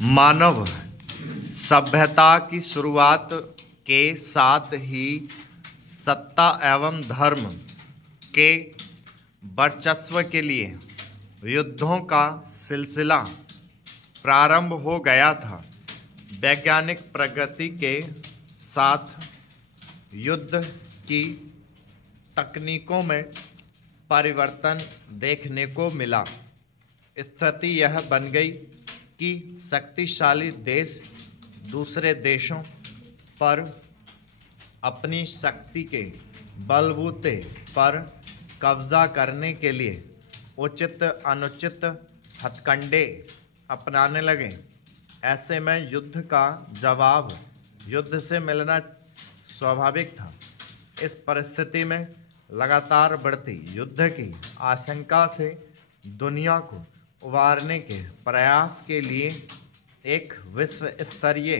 मानव सभ्यता की शुरुआत के साथ ही सत्ता एवं धर्म के वर्चस्व के लिए युद्धों का सिलसिला प्रारंभ हो गया था। वैज्ञानिक प्रगति के साथ युद्ध की तकनीकों में परिवर्तन देखने को मिला। स्थिति यह बन गई कि शक्तिशाली देश दूसरे देशों पर अपनी शक्ति के बलबूते पर कब्जा करने के लिए उचित अनुचित हथकंडे अपनाने लगे। ऐसे में युद्ध का जवाब युद्ध से मिलना स्वाभाविक था। इस परिस्थिति में लगातार बढ़ती युद्ध की आशंका से दुनिया को उबारने के प्रयास के लिए एक विश्व स्तरीय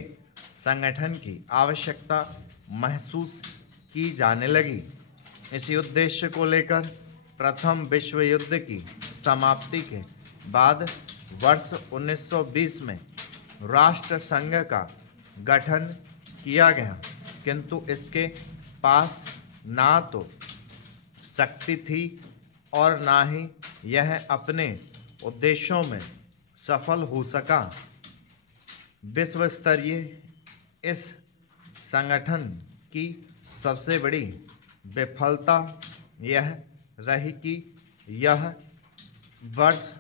संगठन की आवश्यकता महसूस की जाने लगी। इस उद्देश्य को लेकर प्रथम विश्व युद्ध की समाप्ति के बाद वर्ष 1920 में राष्ट्र संघ का गठन किया गया, किंतु इसके पास ना तो शक्ति थी और ना ही यह अपने उद्देश्यों में सफल हो सका। विश्व स्तरीय इस संगठन की सबसे बड़ी विफलता यह रही कि यह वर्ष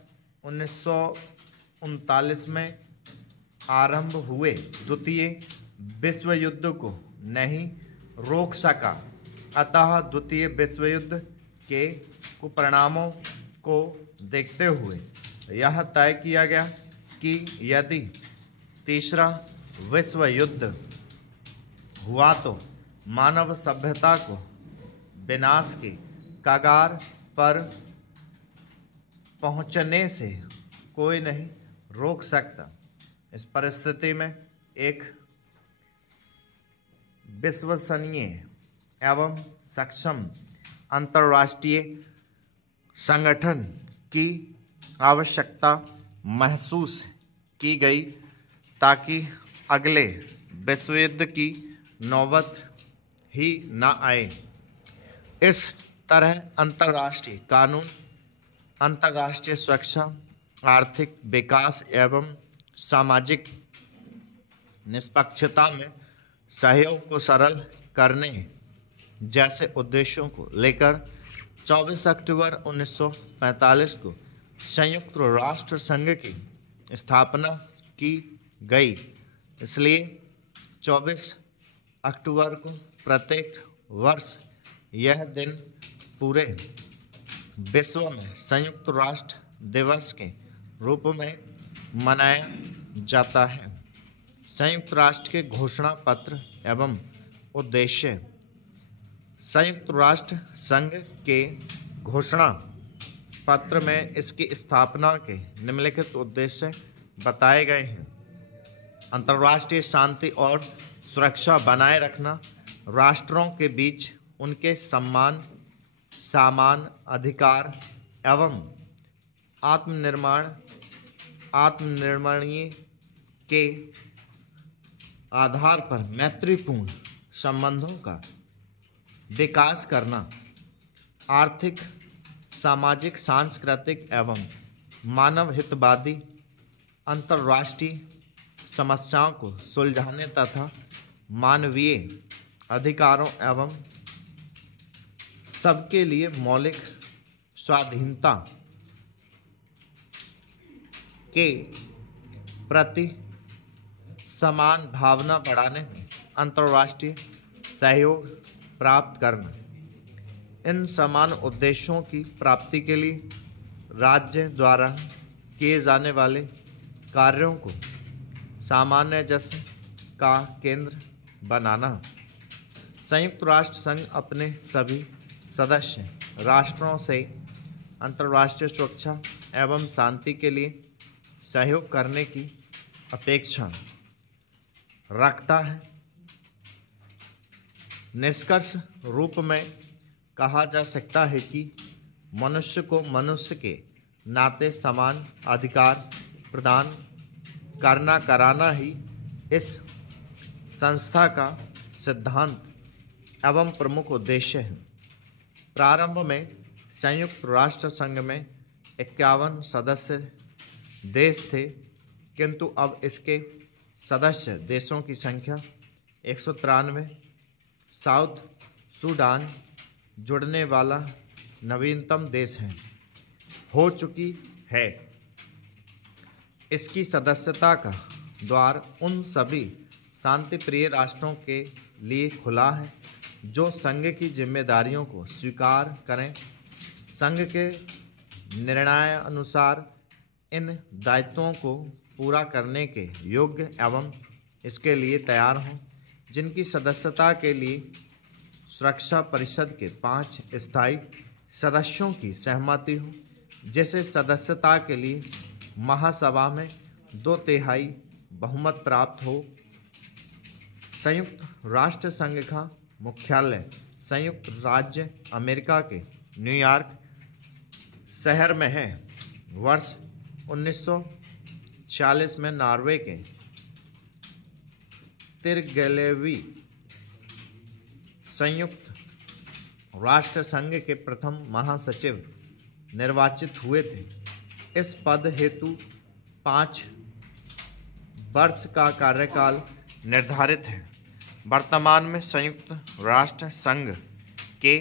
1939 में आरंभ हुए द्वितीय विश्व युद्ध को नहीं रोक सका। अतः द्वितीय विश्व युद्ध के कुपरिणामों को देखते हुए यह तय किया गया कि यदि तीसरा विश्व युद्ध हुआ तो मानव सभ्यता को विनाश के कगार पर पहुंचने से कोई नहीं रोक सकता। इस परिस्थिति में एक विश्वसनीय एवं सक्षम अंतर्राष्ट्रीय संगठन की आवश्यकता महसूस की गई ताकि अगले विश्व युद्ध की नौबत ही न आए। इस तरह अंतर्राष्ट्रीय कानून, अंतर्राष्ट्रीय सुरक्षा, आर्थिक विकास एवं सामाजिक निष्पक्षता में सहयोग को सरल करने जैसे उद्देश्यों को लेकर 24 अक्टूबर 1945 को संयुक्त राष्ट्र संघ की स्थापना की गई। इसलिए 24 अक्टूबर को प्रत्येक वर्ष यह दिन पूरे विश्व में संयुक्त राष्ट्र दिवस के रूप में मनाया जाता है। संयुक्त राष्ट्र के घोषणा पत्र एवं उद्देश्य। संयुक्त राष्ट्र संघ के घोषणा पत्र में इसकी स्थापना के निम्नलिखित उद्देश्य बताए गए हैं। अंतर्राष्ट्रीय शांति और सुरक्षा बनाए रखना, राष्ट्रों के बीच उनके समान अधिकार एवं आत्मनिर्भरणीय के आधार पर मैत्रीपूर्ण संबंधों का विकास करना, आर्थिक, सामाजिक, सांस्कृतिक एवं मानव हितवादी अंतर्राष्ट्रीय समस्याओं को सुलझाने तथा मानवीय अधिकारों एवं सबके लिए मौलिक स्वाधीनता के प्रति समान भावना बढ़ाने में अंतर्राष्ट्रीय सहयोग प्राप्त करना। इन समान उद्देश्यों की प्राप्ति के लिए राज्य द्वारा किए जाने वाले कार्यों को सामान्य जश्न का केंद्र बनाना। संयुक्त राष्ट्र संघ अपने सभी सदस्य राष्ट्रों से अंतर्राष्ट्रीय सुरक्षा एवं शांति के लिए सहयोग करने की अपेक्षा रखता है। निष्कर्ष रूप में कहा जा सकता है कि मनुष्य को मनुष्य के नाते समान अधिकार प्रदान करना कराना ही इस संस्था का सिद्धांत एवं प्रमुख उद्देश्य है। प्रारंभ में संयुक्त राष्ट्र संघ में 51 सदस्य देश थे, किंतु अब इसके सदस्य देशों की संख्या 193। साउथ सूडान जुड़ने वाला नवीनतम देश हो चुकी है। इसकी सदस्यता का द्वार उन सभी शांतिप्रिय राष्ट्रों के लिए खुला है जो संघ की जिम्मेदारियों को स्वीकार करें, संघ के निर्णयानुसार इन दायित्वों को पूरा करने के योग्य एवं इसके लिए तैयार हों, जिनकी सदस्यता के लिए सुरक्षा परिषद के 5 स्थायी सदस्यों की सहमति हो, जिसे सदस्यता के लिए महासभा में 2/3 बहुमत प्राप्त हो। संयुक्त राष्ट्र संघ का मुख्यालय संयुक्त राज्य अमेरिका के न्यूयॉर्क शहर में है। वर्ष 1946 में नॉर्वे के तिरगेलेवी संयुक्त राष्ट्र संघ के प्रथम महासचिव निर्वाचित हुए थे। इस पद हेतु 5 वर्ष का कार्यकाल निर्धारित है। वर्तमान में संयुक्त राष्ट्र संघ के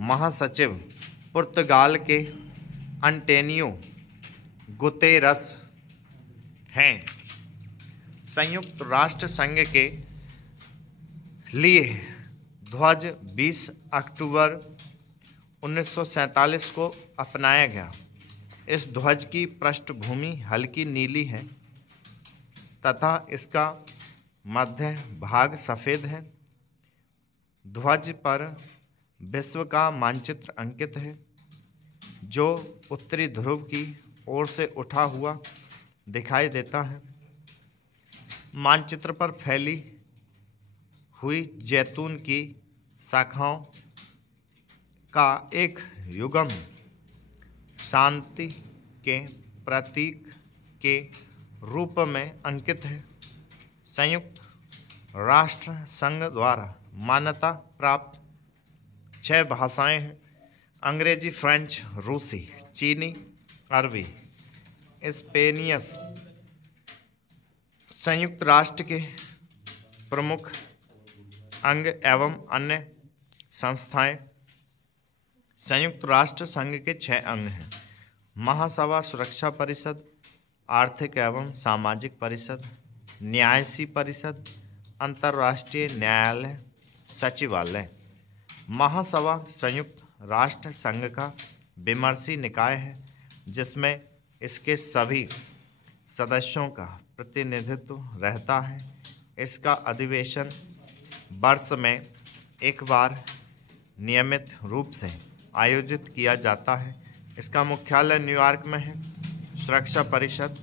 महासचिव पुर्तगाल के अंटोनियो गुतेरस हैं। संयुक्त राष्ट्र संघ के लिए ध्वज 20 अक्टूबर 1947 को अपनाया गया। इस ध्वज की पृष्ठभूमि हल्की नीली है तथा इसका मध्य भाग सफ़ेद है। ध्वज पर विश्व का मानचित्र अंकित है, जो उत्तरी ध्रुव की ओर से उठा हुआ दिखाई देता है। मानचित्र पर फैली हुई जैतून की शाखाओं का एक युग्म शांति के प्रतीक के रूप में अंकित है। संयुक्त राष्ट्र संघ द्वारा मान्यता प्राप्त 6 भाषाएं हैं: अंग्रेजी, फ्रेंच, रूसी, चीनी, अरबी, स्पेनियस। संयुक्त राष्ट्र के प्रमुख अंग एवं अन्य संस्थाएं। संयुक्त राष्ट्र संघ के 6 अंग हैं: महासभा, सुरक्षा परिषद, आर्थिक एवं सामाजिक परिषद, न्यायिक परिषद, अंतर्राष्ट्रीय न्यायालय, सचिवालय। महासभा संयुक्त राष्ट्र संघ का विमर्शी निकाय है, जिसमें इसके सभी सदस्यों का प्रतिनिधित्व रहता है। इसका अधिवेशन वर्ष में एक बार नियमित रूप से आयोजित किया जाता है। इसका मुख्यालय न्यूयॉर्क में है। सुरक्षा परिषद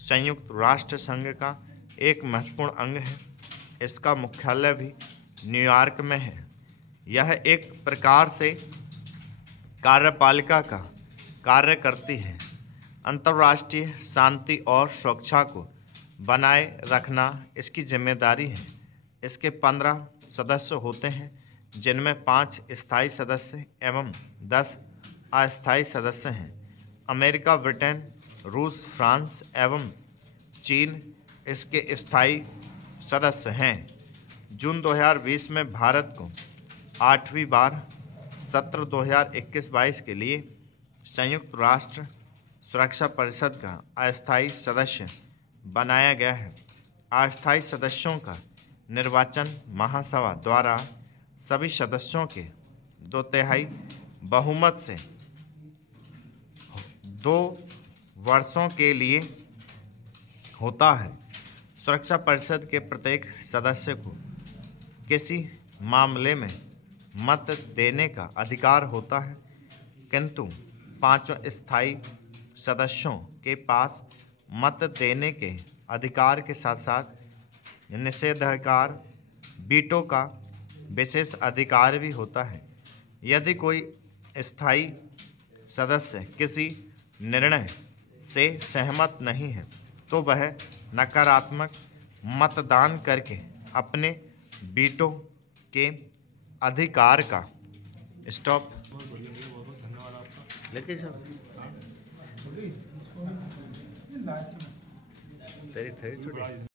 संयुक्त राष्ट्र संघ का एक महत्वपूर्ण अंग है। इसका मुख्यालय भी न्यूयॉर्क में है। यह एक प्रकार से कार्यपालिका का कार्य करती है। अंतर्राष्ट्रीय शांति और सुरक्षा को बनाए रखना इसकी जिम्मेदारी है। इसके 15 सदस्य होते हैं, जिनमें 5 स्थायी सदस्य एवं 10 अस्थायी सदस्य हैं। अमेरिका, ब्रिटेन, रूस, फ्रांस एवं चीन इसके स्थायी सदस्य हैं। जून 2020 में भारत को 8वीं बार सत्र 2021-22 के लिए संयुक्त राष्ट्र सुरक्षा परिषद का अस्थायी सदस्य बनाया गया है। अस्थायी सदस्यों का निर्वाचन महासभा द्वारा सभी सदस्यों के 2/3 बहुमत से 2 वर्षों के लिए होता है। सुरक्षा परिषद के प्रत्येक सदस्य को किसी मामले में मत देने का अधिकार होता है, किंतु 5 स्थायी सदस्यों के पास मत देने के अधिकार के साथ साथ निषेधाधिकार, वीटो का विशेष अधिकार भी होता है। यदि कोई स्थायी सदस्य किसी निर्णय से सहमत नहीं है तो वह नकारात्मक मतदान करके अपने वीटो के अधिकार का स्टॉप लेके सब तेरी थोड़ी